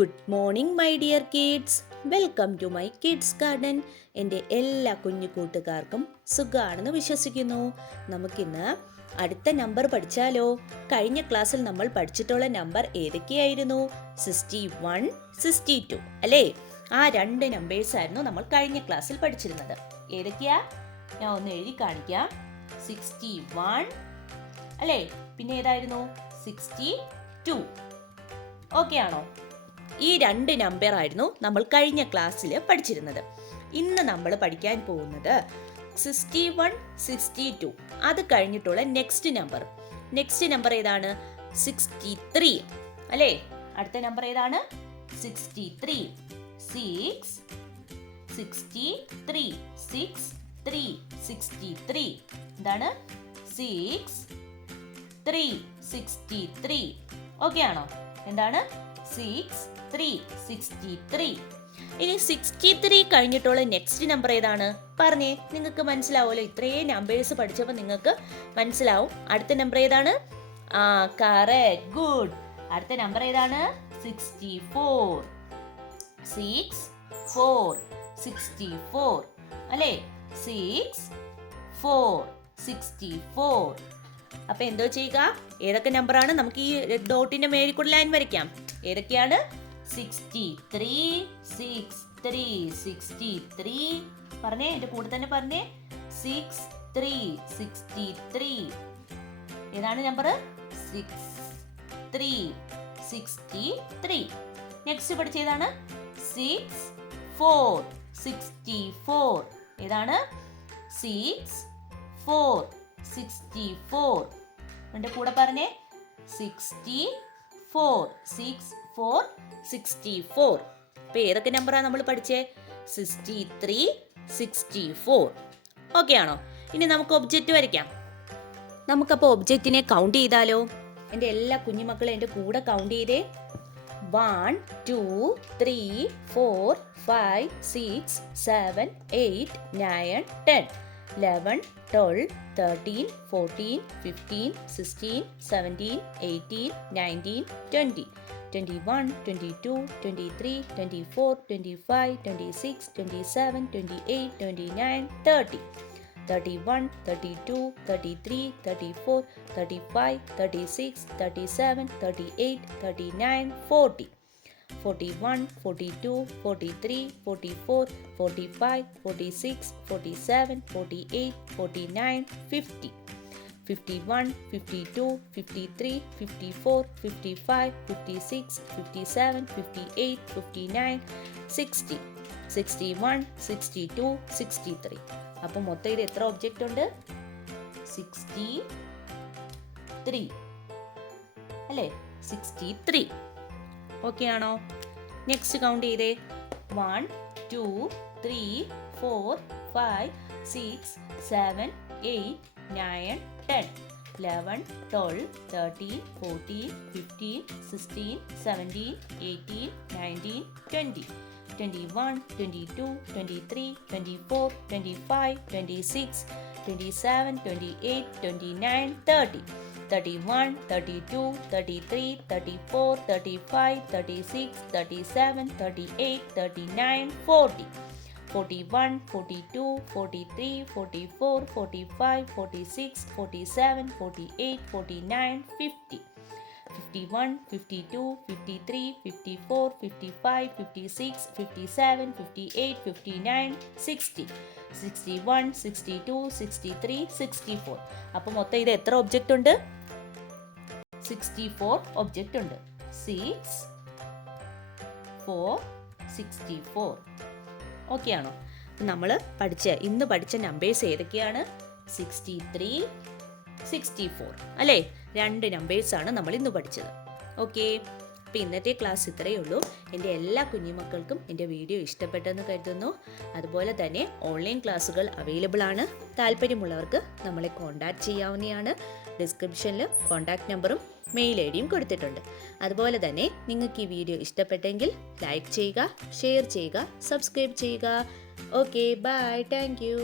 Good morning my dear kids. Welcome to my kids garden. എൻ്റെ എല്ലാ കുഞ്ഞു കൂട്ടുകാർക്കും സുഖമാണെന്ന് വിശ്വസിക്കുന്നു. നമുക്കിന്ന് അടുത്ത നമ്പർ പഠിച്ചാലോ? കഴിഞ്ഞ ക്ലാസ്സിൽ നമ്മൾ പഠിച്ചിട്ടുള്ള നമ്പർ ഏതൊക്കെയായിരുന്നു? 61, 62 അല്ലേ? ആ രണ്ട് നമ്പേഴ്സ് ആയിരുന്നു നമ്മൾ കഴിഞ്ഞ ക്ലാസ്സിൽ പഠിച്ചിരുന്നത്. ഏതൊക്കെയാ? ഞാൻ ഒന്ന് എഴുതി കാണിക്കാം. 61 അല്ലേ? പിന്നെ ഏതായിരുന്നു? 62. ഓക്കെ ആണോ? ഈ രണ്ട് നമ്പർ ആയിരുന്നു നമ്മൾ കഴിഞ്ഞ ക്ലാസ്സിൽ പഠിച്ചിരുന്നത്. ഇന്ന് നമ്മൾ പഠിക്കാൻ പോകുന്നത് 61, 62. അത് കഴിഞ്ഞിട്ടുള്ള നെക്സ്റ്റ് നമ്പർ ഏതാണ്? 63 അല്ലേ? അടുത്ത നമ്പർ ഏതാണ്? 63. 63. എന്താണ്? 63. ഓക്കെ ആണോ? എന്താണ്? 63. ഇനി 63 കഴിഞ്ഞിട്ടുള്ള നെക്സ്റ്റ് നമ്പർ ഏതാണ്? പറഞ്ഞേ, നിങ്ങൾക്ക് മനസ്സിലാവുമല്ലോ. ഇത്രയും നമ്പേഴ്സ് പഠിച്ചപ്പോൾ നിങ്ങൾക്ക് മനസ്സിലാവും. അടുത്ത നമ്പർ ഏതാണ്? Correct, good. അടുത്ത നമ്പർ ഏതാണ്? 64. 64 അല്ലേ? 64. അപ്പൊ എന്തോ ചെയ്യുക? ഏതൊക്കെ നമ്പറാണ്? നമുക്ക് ഈ ഡോട്ടിന്റെ മേലിൽ കൂടെ ലൈൻ വരയ്ക്കാം. ഏതൊക്കെയാണ്? 63. പറഞ്ഞേ, എന്റെ കൂടെ തന്നെ പറഞ്ഞേ. 63. ഏതാണ് നമ്പർ? 63. നെക്സ്റ്റ് പഠിച്ചതാണ് 64. ഏതാണ്? 64. എന്റെ കൂടെ പറഞ്ഞേ. 64. അപ്പൊ ഏതൊക്കെ നമ്പറാണ് നമ്മൾ പഠിച്ചേ? 63, 64. ഓക്കെ ആണോ? ഇനി നമുക്ക് ഒബ്ജക്റ്റ് വരയ്ക്കാം. നമുക്കപ്പോൾ ഒബ്ജക്റ്റിനെ കൗണ്ട് ചെയ്താലോ? എൻ്റെ എല്ലാ കുഞ്ഞുമക്കളും എൻ്റെ കൂടെ കൗണ്ട് ചെയ്തേ. 1, 2, 3, 4, 5, 6, 7, 8, 9, 10, 11, 12, 13, 14, 15, 16, 17, 18, 19, 20, 21, 22, 23, 24, 25, 26, 27, 28, 29, 30, 31, 32, 33, 34, 35, 36, 37, 38, 39, 40, 41, 42, 43, 44, 45, 46, 47, 48, 49, 50, 51, 52, 53, 54, 55, 56, 57, 58, 59, 60, 61, 62, 63. അപ്പം മൊത്തം ഇത് എത്ര ഒബ്ജക്റ്റ് ഉണ്ട്? 63 അല്ലേ? 63. ഓക്കെ ആണോ? നെക്സ്റ്റ് കൗണ്ട് ചെയ്തേ. 1, 2, 3, 4, 5, 6, 7, 8, 9, 10, 11, 12, 13, 14, 15, 16, 17, 18, 19, 20, 21, 22, 23, 24, 25, 26, 27, 28, 29, 30, 31, 32, 33, 34, 35, 36, 37, 38, 39, 40, 41, 42, 43, 44, 45, 46, 47, 48, 49, 50, 51, 52, 53, 54, 55, 56, 57, 58, 59, 60, 61, 62, 63, 64. അപ്പോൾ മൊത്തം ഇത് എത്ര ഒബ്ജക്റ്റ് ഉണ്ട്? 64 ഒബ്ജക്റ്റ് ഉണ്ട്. 6, 4, 64. ഓക്കെ ആണോ? നമ്മൾ ഇന്ന് പഠിച്ച നമ്പേഴ്സ് ഏതൊക്കെയാണ്? 63, 64 അല്ലേ? രണ്ട് നമ്പേഴ്സാണ് നമ്മൾ ഇന്ന് പഠിച്ചത്. ഓക്കെ, അപ്പോൾ ഇന്നത്തെ ക്ലാസ് ഇത്രയേ ഉള്ളൂ. എൻ്റെ എല്ലാ കുഞ്ഞുമക്കൾക്കും എൻ്റെ വീഡിയോ ഇഷ്ടപ്പെട്ടെന്ന് കരുതുന്നു. അതുപോലെ തന്നെ ഓൺലൈൻ ക്ലാസ്സുകൾ അവൈലബിൾ ആണ്. താല്പര്യമുള്ളവർക്ക് നമ്മളെ കോൺടാക്റ്റ് ചെയ്യാവുന്നതാണ്. ഡിസ്ക്രിപ്ഷനിൽ കോൺടാക്റ്റ് നമ്പറും മെയിൽ ഐ ഡിയും കൊടുത്തിട്ടുണ്ട്. അതുപോലെ തന്നെ നിങ്ങൾക്ക് ഈ വീഡിയോ ഇഷ്ടപ്പെട്ടെങ്കിൽ ലൈക്ക് ചെയ്യുക, ഷെയർ ചെയ്യുക, സബ്സ്ക്രൈബ് ചെയ്യുക. Okay, bye, thank U.